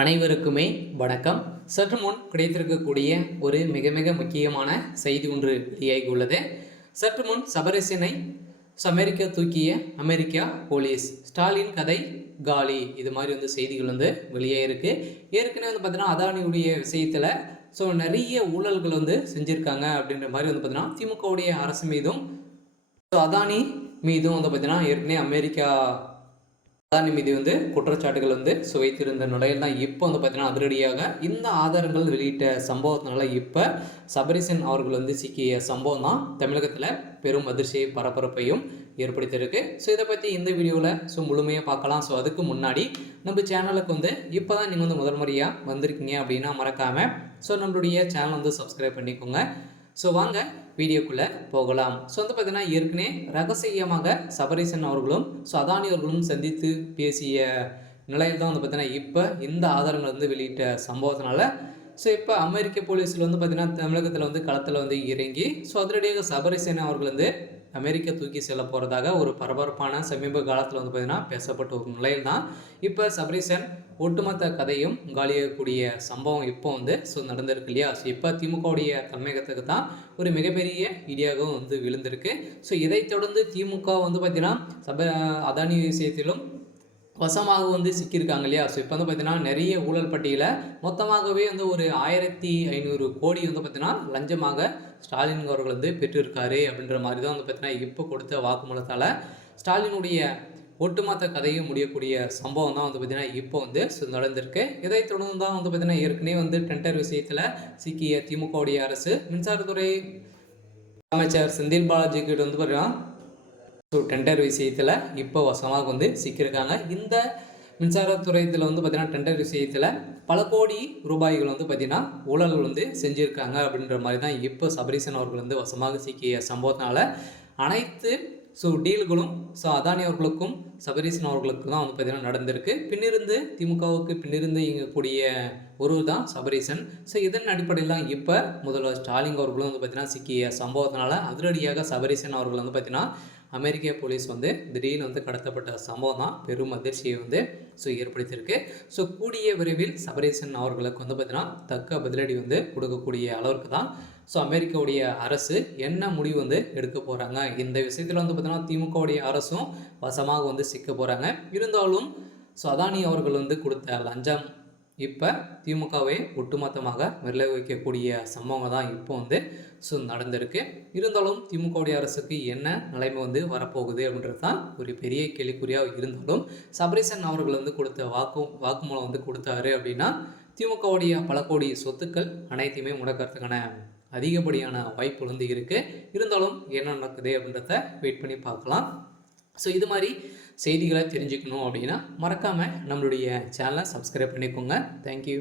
அனைவருக்குமே வணக்கம். சற்று முன் கிடைத்திருக்கக்கூடிய ஒரு மிக மிக முக்கியமான செய்தி ஒன்று வெளியாகி உள்ளது. சற்று முன் சபரீசனை அமெரிக்கா தூக்கிய அமெரிக்கா போலீஸ், ஸ்டாலின் கதை காலி, இது மாதிரி செய்திகள் வெளியாயிருக்கு. ஏற்கனவே பார்த்தீங்கன்னா அதானியுடைய விஷயத்தில் நிறைய ஊழல்கள் செஞ்சுருக்காங்க அப்படின்ற மாதிரி பார்த்தீங்கன்னா திமுகவுடைய அரசு மீதும் அதானி மீதும் பார்த்தீங்கன்னா ஏற்கனவே அமெரிக்கா அதானி மீது குற்றச்சாட்டுகள் சுவைத்திருந்த நிலையில் தான் இப்போ பார்த்தீங்கன்னா அதிரடியாக இந்த ஆதாரங்கள் வெளியிட்ட சம்பவத்தினால இப்போ சபரீசன் அவர்கள் சிக்கிய சம்பவம் தான் தமிழகத்தில் பெரும் அதிர்ச்சியை பரபரப்பையும் ஏற்படுத்தியிருக்கு. இதை பற்றி இந்த வீடியோவில் முழுமையாக பார்க்கலாம். அதுக்கு முன்னாடி நம்ம சேனலுக்கு இப்போ தான் நீங்கள் முதல் முறையாக வந்திருக்கீங்க அப்படின்னா மறக்காமல் நம்மளுடைய சேனல் சப்ஸ்கிரைப் பண்ணிக்கோங்க. வாங்க வீடியோக்குள்ளே போகலாம். பார்த்தீங்கன்னா ஏற்கனவே ரகசியமாக சபரீசன் அவர்களும் அதானி அவர்களும் சந்தித்து பேசிய நிலையில் தான் பார்த்தீங்கன்னா இப்போ இந்த ஆதாரங்கள் வெளியிட்ட சம்பவத்தினால இப்போ அமெரிக்க போலீஸில் பார்த்தீங்கன்னா தமிழகத்தில் களத்தில் இறங்கி அதிரடியாக சபரீசன் அவர்கள் அமெரிக்கா தூக்கி செல்ல போகிறதாக ஒரு பரபரப்பான சமீப காலத்தில் பார்த்தீங்கன்னா பேசப்பட்ட ஒரு நிலையில் தான் இப்போ சபரீசன் ஒட்டுமொத்த கதையும் காலியாகக்கூடிய சம்பவம் இப்போ நடந்திருக்கு இல்லையா. இப்போ திமுகவுடைய தலைமையகத்துக்கு தான் ஒரு மிகப்பெரிய இடியாகவும் விழுந்திருக்கு. இதைத் தொடர்ந்து திமுக பார்த்தீங்கன்னா அதானி விஷயத்திலும் வசமாக சிக்கியிருக்காங்க இல்லையா. இப்போ பார்த்தீங்கன்னா நிறைய ஊழல் பட்டியலில் மொத்தமாகவே ஒரு 1500 கோடி பார்த்தீங்கன்னா லஞ்சமாக ஸ்டாலின் அவர்கள் பெற்றிருக்காரு அப்படின்ற மாதிரி தான் பார்த்தீங்கன்னா இப்போ கொடுத்த வாக்குமூலத்தால் ஸ்டாலினுடைய ஒட்டுமொத்த கதையும் முடியக்கூடிய சம்பவம் தான் பார்த்தீங்கன்னா இப்போ நடந்திருக்கு. இதை தொடர்ந்து தான் பார்த்தீங்கன்னா ஏற்கனவே டெண்டர் விஷயத்தில் சிக்கிய திமுகவுடைய அரசு மின்சாரத்துறை அமைச்சர் செந்தில் பாலாஜி கிட்ட பார்த்தீங்கன்னா டெண்டர் விஷயத்தில் இப்போ வசமாக சிக்கியிருக்காங்க. இந்த மின்சாரத்துறையில் பார்த்தீங்கன்னா டெண்டர் விஷயத்தில் பல கோடி ரூபாய்கள் பார்த்தீங்கன்னா ஊழல் செஞ்சுருக்காங்க அப்படின்ற மாதிரி தான் இப்போ சபரீசன் அவர்கள் வசமாக சிக்கிய சம்பவத்தினால அனைத்து டீல்களும் அதானி அவர்களுக்கும் சபரீசன் அவர்களுக்கும் தான் பார்த்தீங்கன்னா நடந்திருக்கு. பின்னிருந்து திமுகவுக்கு பின்னிருந்து இயங்கக்கூடிய ஒருவர் தான் சபரீசன். இதன் அடிப்படையில் தான் இப்போ முதல்வர் ஸ்டாலின் அவர்களும் பார்த்தீங்கன்னா சிக்கிய சம்பவத்தினால அதிரடியாக சபரீசன் அவர்கள் பார்த்தீங்கன்னா அமெரிக்க போலீஸ் திடீர்னு கடத்தப்பட்ட சம்பவம் தான் பெரும் அதிர்ச்சியை ஏற்படுத்தியிருக்கு. கூடிய விரைவில் சபரீசன் அவர்களுக்கு பார்த்தீங்கன்னா தக்க பதிலடி கொடுக்கக்கூடிய அளவுக்கு தான் அமெரிக்காவுடைய அரசு என்ன முடிவு எடுக்க போகிறாங்க. இந்த விஷயத்தில் பார்த்தீங்கன்னா திமுகவுடைய அரசும் வசமாக சிக்க போகிறாங்க. இருந்தாலும் அதானி அவர்கள் கொடுத்த லஞ்சம் இப்போ திமுகவை ஒட்டுமொத்தமாக மிரள வைக்கக்கூடிய சம்பவம் தான் இப்போ நடந்திருக்கு. இருந்தாலும் திமுகவுடைய அரசுக்கு என்ன நிலைமை வரப்போகுது அப்படின்றது தான் ஒரு பெரிய கேள்விக்குறியாக இருந்தாலும் சபரீசன் அவர்கள் கொடுத்த வாக்குமூலம் கொடுத்தாரு அப்படின்னா திமுகவுடைய பல கோடி சொத்துக்கள் அனைத்தையுமே முடக்கிறதுக்கான அதிகப்படியான வாய்ப்பு இருக்குது. இருந்தாலும் என்ன நடக்குது அப்படின்றத வெயிட் பண்ணி பார்க்கலாம். இது மாதிரி செய்திகளை தெரிஞ்சுக்கணும் அப்படின்னா மறக்காமல் நம்மளுடைய சேனலை சப்ஸ்கிரைப் பண்ணிக்கோங்க. தேங்க்யூ.